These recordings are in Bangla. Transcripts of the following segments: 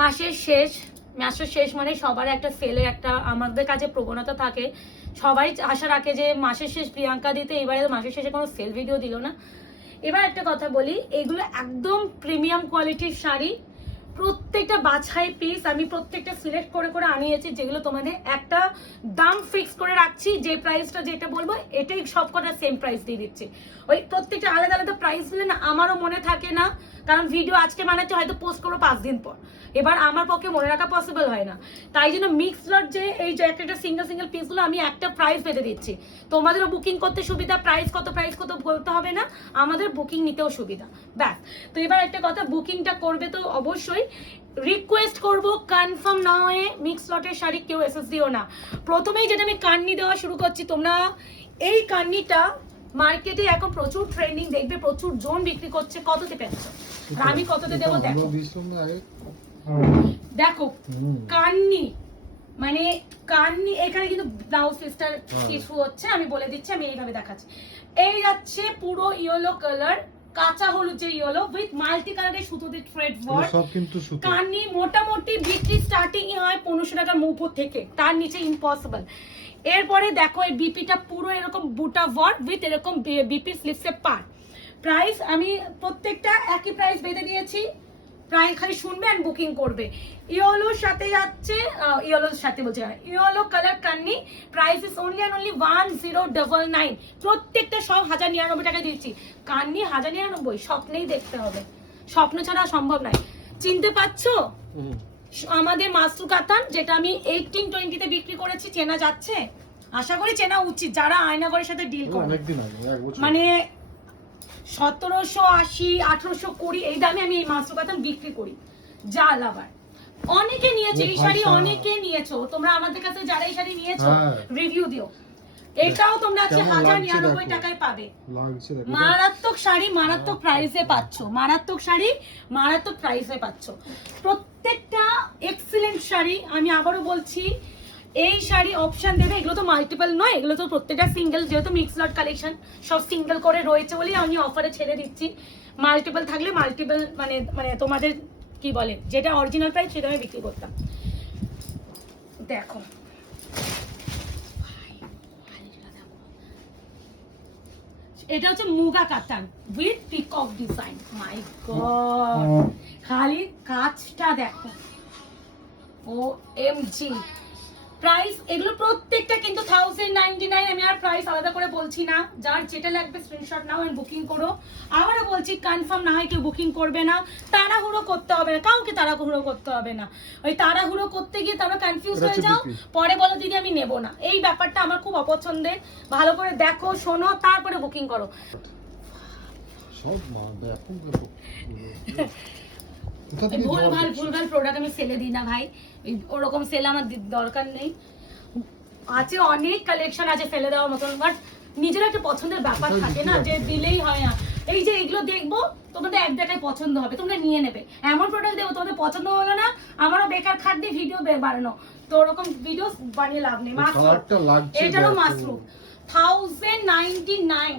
মাসের শেষ মানে সবার একটা সেলের একটা আমাদের কাছে প্রবণতা থাকে, সবাই আশা রাখে যে মাসের শেষ প্রিয়াঙ্কা দিতে, এবারে মাসের শেষে কোনো সেল ভিডিও দিল না। এবার একটা কথা বলি, এগুলো একদম প্রিমিয়াম কোয়ালিটির শাড়ি, প্রত্যেকটা বাছাই পিস আমি প্রত্যেকটা সিলেক্ট করে করে আনিয়েছি, যেগুলো তোমাদের একটা দাম ফিক্স করে রাখছি, যে প্রাইসটা যেটা বলবো এটাই সব কটা সেম প্রাইস দিয়ে দিচ্ছি। ওই প্রত্যেকটা আলাদা আলাদা প্রাইস দিলে না আমারও মনে থাকে না, কারণ ভিডিও আজকে বানাচ্ছি হয়তো পোস্ট করবো 5 দিন পর, এবার আমার পক্ষে মনে রাখা পসিবল হয় না। তাই জন্য মিক্স লট যে এই যে একটা সিঙ্গেল সিঙ্গেল পিসগুলো আমি একটা প্রাইস বেঁধে দিচ্ছি, তোমাদেরও বুকিং করতে সুবিধা, প্রাইস কত বলতে হবে না, আমাদের বুকিং নিতেও সুবিধা, ব্যাস। তো এবার একটা কথা, বুকিংটা করবে তো অবশ্যই রিকোয়েস্ট করব কনফার্ম না হয়ে মিক্স লটের শাড়ি কেউ এসএস দিও না। প্রথমেই যেটা আমি কান্নি দেওয়া শুরু করছি, তোমরা এই কান্নিটা মার্কেটে এখন প্রচুর ট্রেন্ডিং, দেখবে প্রচুর জন বিক্রি করছে, কততে পেয়েছো আর আমি কততে দেবো দেখো। দেখো কান্নি মানে কান্নি, এখানে কিন্তু ব্লাউজ পিসটার কিছু হচ্ছে, আমি বলে দিচ্ছি, আমি এইভাবে দেখাচ্ছি। এই যাচ্ছে পুরো ইয়েলো কালার, কাঁচা হলুদ যে ইয়েলো উইথ মাল্টি কালারের সুতোতে থ্রেড ওয়ার্ক, সব কিন্তু সুতো। কান্নি মোটামুটি বিক্রি স্টার্টিং হয় 1500 টাকার উপর থেকে, তার নিচে ইম্পসিবল। এরপরে দেখো এই বিপিটা পুরো এরকম বুটা ওয়ার্ক উইথ এরকম বিপি স্লিভসে পার। প্রাইস আমি প্রত্যেকটা একই প্রাইস বেঁধে দিয়েছি, প্রাইস খালি শুনবে আর বুকিং করবে। ইয়েলোর সাথে যাচ্ছে, ইয়েলোর সাথে বলছি ইয়েলো কালার কান্নি, price is only and only 1099, প্রত্যেকটা সব 1099 টাকা দিচ্ছি। কান্নি 1099 স্বপ্নেই দেখতে হবে, স্বপ্ন ছাড়া সম্ভব নয়। চিনতে পারছো আমাদের মাসরু কাতান, যেটা আমি 1820 বিক্রি করেছি, চেনা যাচ্ছে? আশা করি চেনা উচিত যারা আয়নাগরের সাথে ডিল করে, মানে 1780 1820 এই দামে আমি এই মাসরু কাতান বিক্রি করি। যা লাভার অনেকে নিয়েছে এই শাড়ি, অনেকে নিয়েছো তোমরা আমাদের কাছে, যারা এই শাড়ি নিয়েছো রিভিউ দিও। এটাও তোমরা 1099 টাকায় পাবে, মারাত্মক শাড়ি মারাত্মক প্রাইসে পাচ্ছ, মারাত্মক শাড়ি মারাত্মক প্রাইসে পাচ্ছ, প্রত্যেকটা এক্সিলেন্ট শাড়ি। আমি আবারও বলছি, এই শাড়ি অপশন দেবে, এগুলো তো মাল্টিপল নয়, এগুলো তো প্রত্যেকটা সিঙ্গেল, যেহেতু মিক্স লট কালেকশন সব সিঙ্গেল করে রয়েছে বলেই আমি অফারে ছেড়ে দিচ্ছি। মাল্টিপল থাকলে মাল্টিপল মানে মানে তোমাদের কি বলে, যেটা অরিজিনাল প্রাইস সেটা আমি বিক্রি করতাম। দেখো এটা হচ্ছে মুগা কাতান with peacock design, my god খালি কাজটা দেখো, ও এমজি। প্রাইস এগুলো প্রত্যেকটা কিন্তু 1099, আমি আর প্রাইস আলাদা করে বলছি না, যার যেটা লাগবে স্ক্রিনশট নাও এন্ড বুকিং করো। আবারও বলছি কনফার্ম না হয় কেউ বুকিং করবে না, তাড়াহুড়ো করতে হবে না, কাউকে তাড়াহুড়ো করতে হবে না। ওই তাড়াহুড়ো করতে গিয়ে তোমরা কনফিউজ হয়ে যাও, পরে বলো দিদি আমি নেব না, এই ব্যাপারটা আমার খুব অপছন্দের। ভালো করে দেখো শোনো তারপরে বুকিং করো। সব ভুলভাল প্রোডাক্ট আমি সেলে দিই না ভাই, ওরকম সেল আমার দরকার নেই। আছে অনেক কালেকশন আছে ফেলে দেওয়ার মতন, বাট নিজের একটা পছন্দের ব্যাপার থাকে না, যে দিলেই হয় না। এই যে এগুলো দেখবো তোমাদের এক জায়গায় পছন্দ হবে, তোমরা নিয়ে নেবে, এমন প্রোডাক্ট দেবো তোমাদের পছন্দ হলো না, আমারও বেকার খাট দিয়ে ভিডিও বানানো, তো ওরকম ভিডিও বানিয়ে লাভ নেই। এটারও মাশরুম 1099,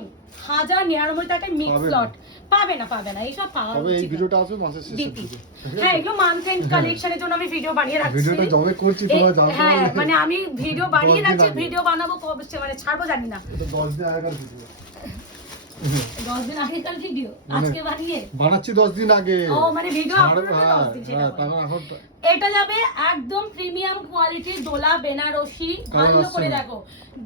1099 টাকায় মিক্স লট পাবে না, এইসব পাওয়া যাবে। এই ভিডিওটা আসবে মাসের শেষে দিদি, হ্যাঁ এগুলো মান্থ এন্ড কালেকশনের জন্য আমি ভিডিও বানিয়ে রাখছি, ভিডিওটা জবে করছি তোমরা জানো, হ্যাঁ মানে আমি ভিডিও বানিয়ে রাখছি, ভিডিও বানাবো কবে মানে ছাড়বো জানি না, এটা 10 দিন আগেকার ভিডিও, 10 দিন আগেকার ভিডিও আজকে বানাচ্ছি 10 দিন আগে, ও মানে ভিডিও আপলোড করে 10 দিন সেটা, এখন এটা যাবে একদম প্রিমিয়াম কোয়ালিটির দোলা বেনারসি। ভালো করে দেখো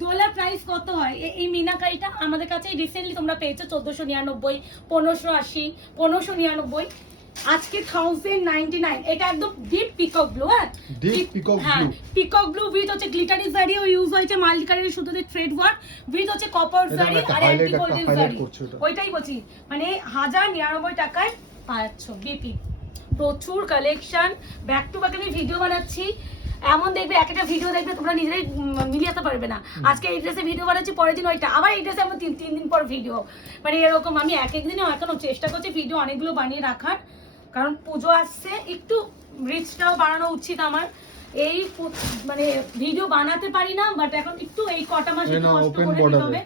দোলা প্রাইস কত হয়, এই মিনাকারিটা আমাদের কাছে রিসেন্টলি তোমরা পেয়েছো 1499, 1580, 1599, আজকে 1099। এটা একদম ডিপ পিকক ব্লু, হ্যাঁ deep peacock blue, peacock blue with হচ্ছে গ্লিটারি জারি ও ইউজ হয়েছে মাল্টি কালারের সুতোতে থ্রেড ওয়ার্ক উইথ হচ্ছে কপার জারি আর অ্যান্টি গোল্ডেন জারি, ওইটাই বলছি মানে 1099 টাকায় পাচ্ছ বিপি। প্রচুর কালেকশন, ব্যাক টু ব্যাক আমি ভিডিও বানাচ্ছি, এমন দেখবে একটা ভিডিও দেখবে তোমরা নিজেরাই মিলিয়ে পারবে না, আজকে এই ড্রেসে ভিডিও বানাচ্ছি, পরের দিন ওইটা, আবার এই ড্রেসে আমার 3 দিন পর ভিডিও, মানে এরকম আমি এক একদিনে এখনো চেষ্টা করছি ভিডিও অনেকগুলো বানিয়ে রাখার, কারণ পুজো আসছে, একটু রিচটাও বাড়ানো উচিত আমার। এই মানে ভিডিও বানাতে পারি না, বাট এখন একটু এই কটা মাস একটু কষ্ট করে নিতে হবে।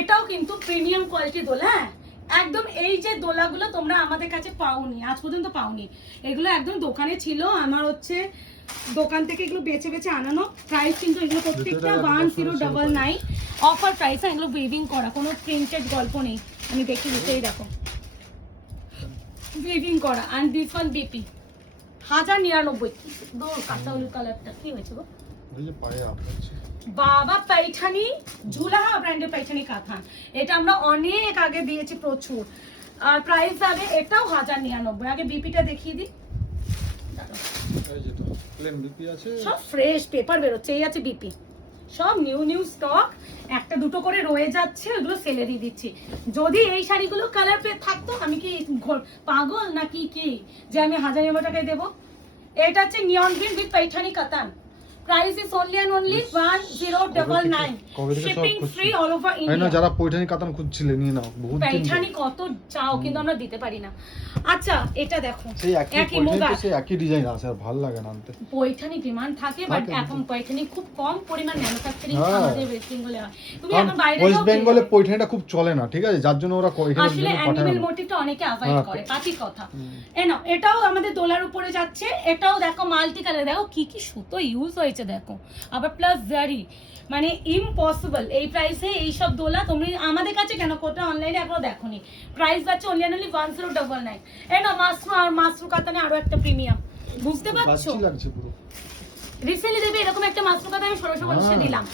এটাও কিন্তু প্রিমিয়াম কোয়ালিটি দোলা, হ্যাঁ একদম এই যে দোলাগুলো তোমরা আমাদের কাছে পাওনি, আজ পর্যন্ত পাওনি, এগুলো একদম দোকানে ছিল, আমার হচ্ছে দোকান থেকে এগুলো বেছে বেছে আনানো। প্রাইস কিন্তু এগুলো প্রত্যেকটা 1099 অফার প্রাইস। এগুলো উইভিং করা, কোনো প্রিন্টেড গল্প নেই। আমি দেখি দিতে, এই দেখো উইভিং করা। And this one BP 1099। দূর কাঁচা হলুদ কালারটা কি হয়েছে গো? ওই যে পায়ে আপনাচ্ছে বাবা पैठानी ঝুলাহা ব্র্যান্ডের पैठानी কাঁথা, এটা আমরা অনেক আগে দিয়েছি প্রচুর। আর প্রাইস যাবে এটাও 1099। আগে বিপিটা দেখিয়ে দিই। এই যে তো প্লেন বিপি আছে, সব ফ্রেশ পেপার বেরোচ্ছে। এই আছে বিপি, সব নিউ স্টক, একটা দুটো করে রয়ে যাচ্ছে, ওগুলো সেলে দিয়ে দিচ্ছি। যদি এই শাড়িগুলো কালার পে থাকতো আমি কি পাগল নাকি কি যে আমি 1000 টাকায় দেবো? এটা হচ্ছে নিয়ন গ্রিন উইথ पैठानी কাতান। Price is only and only 1099. Shipping free all over India. না যারা পৈঠানি কাতান খুঁজছিলে নিয়ে নাও, বহুত দিন পৈঠানি কত চাও কিন্তু আমরা দিতে পারি না। আচ্ছা এটা দেখো, সেই একই পৈঠানি, সেই একই ডিজাইন আছে, আর ভালো লাগে না আনতে। পৈঠানি ডিমান্ড থাকে, বাট এখন পৈঠানি খুব কম পরিমাণ ম্যানুফ্যাকচারিং আমাদের ওয়েস্ট বেঙ্গলে হয়। তুমি এখন বাইরে ওয়েস্ট বেঙ্গলে পৈঠানিটা খুব চলে না, ঠিক আছে, যার জন্য ওরা এখানে আসলে অ্যানিমেল মোটিভটা অনেকে অ্যাভয়েড করে, পাতি কথা। এনো এটাও আমাদের দোলার উপরে যাচ্ছে। এটাও দেখো মাল্টি কালার, দেখো কি কি সুতো ইউজ হয়েছে দেখো, আবার প্লাস জারি, মানে ইম্পসিবল এই প্রাইসে এই সব দোলা তুমি আমাদের কাছে কেন কোটা অনলাইনে এখনো দেখোনি। প্রাইস যাচ্ছে অনলি অনলি 1099। এনো মাসরু আর মাসরু কাতানে আরো একটা প্রিমিয়াম, বুঝতে পারছো? লাগছে পুরো রিসেন্টলি দেবে এরকম একটা মাসরু কাতানে আমি 1650 দিলাম,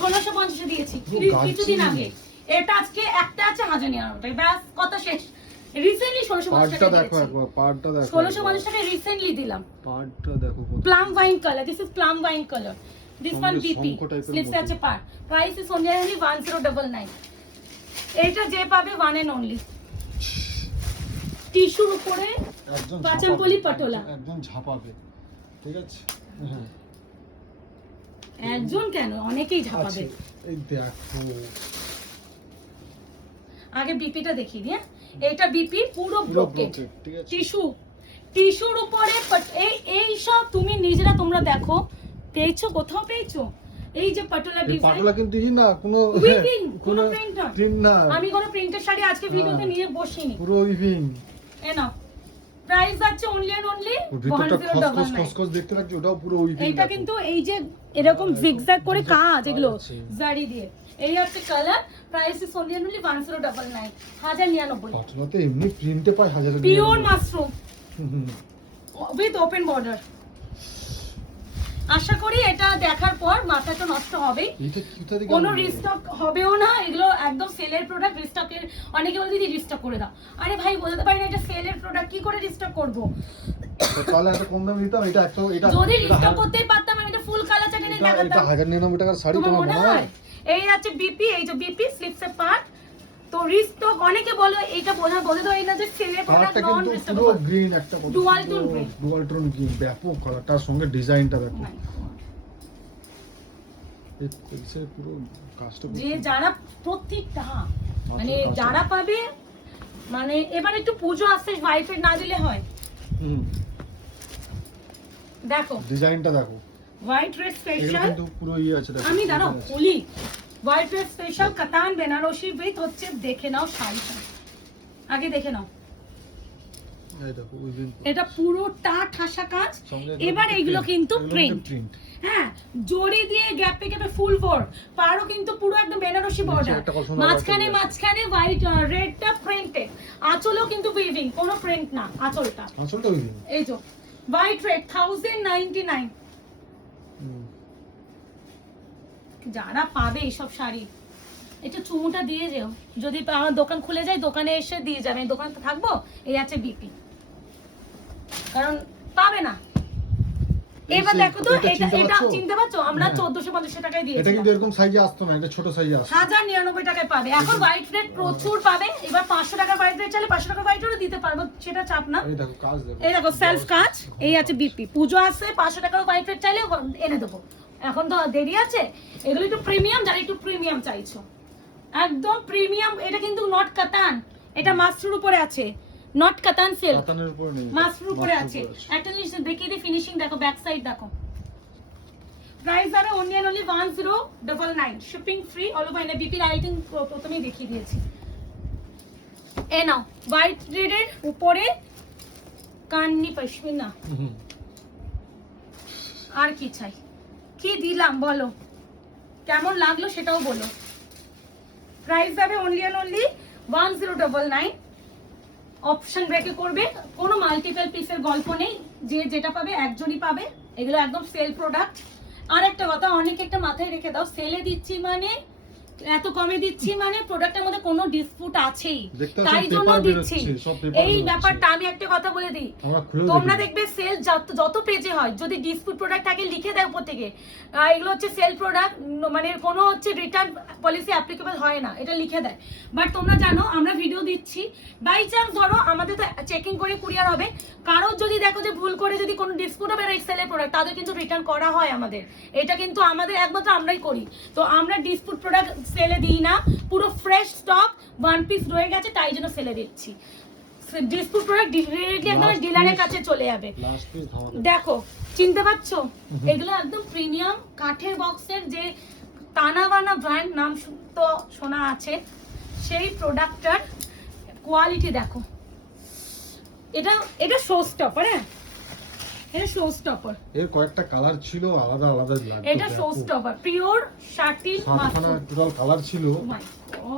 1650 দিয়েছি কিছুদিন আগে। এটা আজকে একটা আছে 1099, ব্যাস কথা শেষ। রিসেন্টলি 1650 টাকা দেখো একবার পাড়টা দেখো, 1650 টাকা রিসেন্টলি দিলাম। পাড়টা দেখো, plum wine colour, this is plum wine colour, this one BP slips আছে পার। Price is only 1099। এটা যে পাবে ওয়ান এন্ড অনলি। টিস্যুর উপরে একদম পাচামপলি পটোলা, একদম ঝাপাবে, ঠিক আছে। হ্যাঁ একজন কেন অনেকেই ঝাপাবে। এই দেখো আগে বিপিটা দেখিয়ে দিই। এটা বিপি পুরো ব্রোকেট, ঠিক আছে, টিস্যুর উপরে এই সব তুমি নিজেরা তোমরা দেখো, পেয়েছো কোথাও পেয়েছো? এই যে পটোলা ডিজাইন, পাটোলা কিন্তু ই না কোনো উইভিং, কোনো প্রিন্ট না, আমি কোনো প্রিন্টের শাড়ি আজকে ভিডিওতে নিয়ে বসিনি, পুরো উইভিং। এনো প্রাইস আছে অনলি এন্ড অনলি 1099। খসখস দেখতে লাগছে, ওটাও পুরো উইভিং। এটা কিন্তু এই যে এরকম জিগজ্যাগ করে কাজ, এগুলো জারি দিয়ে। এই হচ্ছে colour. Price is only and only 1099, 1099। পাটোলাতে এমনি প্রিন্টে পায় 1000 pure mushroom with open border. আশা করি এটা দেখার পর মাথাটা নষ্ট হবে, কোনো রিস্টক হবেও না। এগুলো একদম সেলের প্রোডাক্ট, রিস্টকের অনেকে বলে দিদি রিস্টক করে দাও। আরে ভাই বলতে পারি না এটা সেলের প্রোডাক্ট, কি করে রিস্টক করব? তাহলে এত কম দামে দিতাম। এটা যদি রিস্টক করতেই পারতাম আমি এটা ফুল কালার চাটে নিয়ে দেখাতাম। এটা 1099 টাকার শাড়ি তোমার মনে হয়? এই আছে বিপি, এই যে বিপি স্লিপসের পার্ট। তো রিস্টক অনেকে বলে এটা বলে দাও এই না যে সেলের প্রোডাক্ট নন রিস্টক। পুরো গ্রিন একটা ডুয়াল টোন গ্রিন, ব্যাপক কালারটার সঙ্গে ডিজাইনটা দেখো। এই পুরো কাস্টম যে যারা প্রত্যেকটা মানে যারা পাবে, মানে এবার একটু পুজো আসছে, হোয়াইট না দিলে হয়। দেখো ডিজাইনটা দেখো, হোয়াইট রেড স্পেশাল কিন্তু পুরো ই আছে দেখো। আমি দাঁড়াও খুলি। হোয়াইট রেড স্পেশাল কাতান বেনারসি উইথ হচ্ছে, দেখে নাও শাড়িটা, আগে দেখে নাও। এই দেখো উইভিং, এটা পুরোটা ঠাসা কাজ। এবার এইগুলো কিন্তু প্রিন্ট, হ্যাঁ জড়ি দিয়ে গ্যাপে গ্যাপে ফুল ওয়ার্ক, পারো কিন্তু পুরো একদম বেনারসি বর্ডার, মাঝখানে হোয়াইট রেডটা প্রিন্টেড। আঁচলও কিন্তু উইভিং, কোনো প্রিন্ট না, আঁচলটা উইভিং। এই যে হোয়াইট রেড 1099। যারা পাবে এইসব শাড়ি একটু চুমুটা দিয়ে যেও, যদি আমার দোকান খুলে যায় দোকানে এসে দিয়ে যাবে, দোকানে তো থাকবো। এই আছে বিপি, কারণ পাবে না। এবার দেখো তো এটা চিনতে পারছো, আমরা 1450 টাকায় দিয়েছি। এটা কিন্তু এরকম সাইজে আসতো না, এটা ছোট সাইজে আসতো। 1099 টাকায় পাবে। এখন হোয়াইট রেড প্রচুর পাবে। এবার 500 টাকার হোয়াইট রেড চাইলে 500 টাকার হোয়াইট রেডও দিতে পারবো, সেটা চাপ না। এই দেখো কাজ দেখো, এই দেখো সেলফ কাজ। এই আছে বিপি, পুজো আসছে, 500 টাকার হোয়াইট রেড চাইলে এনে দেবো, এখন তো দেরি আছে। এগুলো একটু প্রিমিয়াম, যারা একটু প্রিমিয়াম চাইছো একদম প্রিমিয়াম। এটা কিন্তু নট কাতান, এটা মাশরুর উপরে আছে, নট কাতান সিল্ক, কাতানের উপর নেই, মাশরুর উপরে আছে। একটা জিনিস দেখিয়ে দিই, ফিনিশিং দেখো, ব্যাক সাইড দেখো। প্রাইস আর only only 1099, shipping free all over India. বিপি রাইটিং প্রথমেই দেখিয়ে দিয়েছি। এ নাও হোয়াইট রেডের উপরে কান্নি পশমিনা। আর কি চাই, কি দিলাম বলো, কেমন লাগলো সেটাও বলো। প্রাইস যাবে অনলি অ্যান্ড অনলি 1099। অপশন ব্রেকে করবে, কোনো মাল্টিপল পিসের গল্প নেই, যে যেটা পাবে একজনই পাবে, এগুলো একদম সেল প্রোডাক্ট। আর একটা কথা অনেকে একটা মাথায় রেখে দাও, সেলে দিচ্ছি মানে এত কমে দিচ্ছি মানে প্রোডাক্টের মধ্যে কোনো ডিসপুট আছেই, তাই জন্য দিচ্ছি। এই ব্যাপারটা আমি একটা কথা বলে দিই, তোমরা দেখবে সেল যত পেজে হয় যদি ডিসপুট প্রোডাক্ট থাকে লিখে দেয় উপর থেকে এগুলো হচ্ছে সেল প্রোডাক্ট, মানে কোনো হচ্ছে রিটার্ন পলিসি অ্যাপ্লিকেবল হয় না, এটা লিখে দেয়। বাট তোমরা জানো আমরা ভিডিও দিচ্ছি, বাই চান্স ধরো আমাদের তো চেকিং করে কুরিয়ার হবে, কারো যদি দেখো যে ভুল করে যদি কোনো ডিসপুট হবে সেলের প্রোডাক্ট, তাদের কিন্তু রিটার্ন করা হয় আমাদের, এটা কিন্তু আমাদের একমাত্র আমরাই করি। তো আমরা ডিসপুট প্রোডাক্ট সেলে দিই না, পুরো ফ্রেশ স্টক ওয়ান পিস রয়ে গেছে তাই জন্য সেলে দিচ্ছি। ডিসপুট প্রোডাক্ট ডিরেক্টলি একদম ডিলারের কাছে চলে যাবে। দেখো চিনতে পারছো, এগুলো একদম প্রিমিয়াম কাঠের বক্সের, যে তানাবানা ব্র্যান্ড নাম তো শোনা আছে, সেই প্রোডাক্টটার কোয়ালিটি দেখো। এটা শো স্টপার, হ্যাঁ এটা শো স্টপার, এর কয়েকটা কালার ছিল আলাদা আলাদা লাগতো। এটা শো স্টপার পিওর শাটিল মাখন টোটাল কালার ছিল,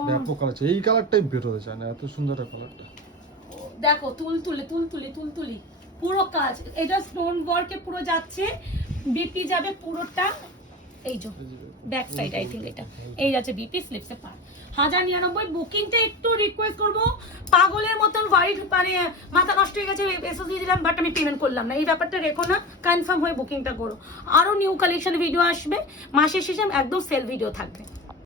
ব্যাপক কালার ছিল। এই কালারটাই বের হতে চায় না, এত সুন্দর এই কালারটা। দেখো তুলতুলি পুরো কাজ, এটা স্টোন ওয়ার্কে পুরো যাচ্ছে, বিপি যাবে পুরোটা, এই যে ব্যাক সাইড আই থিংক এটা এই যাচ্ছে বিপি স্লিপসে পার 1099। বুকিংটা একটু রিকোয়েস্ট করবো, পাগলের মতন ওয়াইড মানে মাথা নষ্ট হয়ে গেছে এসও দিয়ে দিলাম বাট আমি পেমেন্ট করলাম না, এই ব্যাপারটা রেখো না, কনফার্ম হয়ে বুকিংটা করো। আরো নিউ কালেকশন ভিডিও আসবে, মাসের শেষে একদম সেল ভিডিও থাকবে।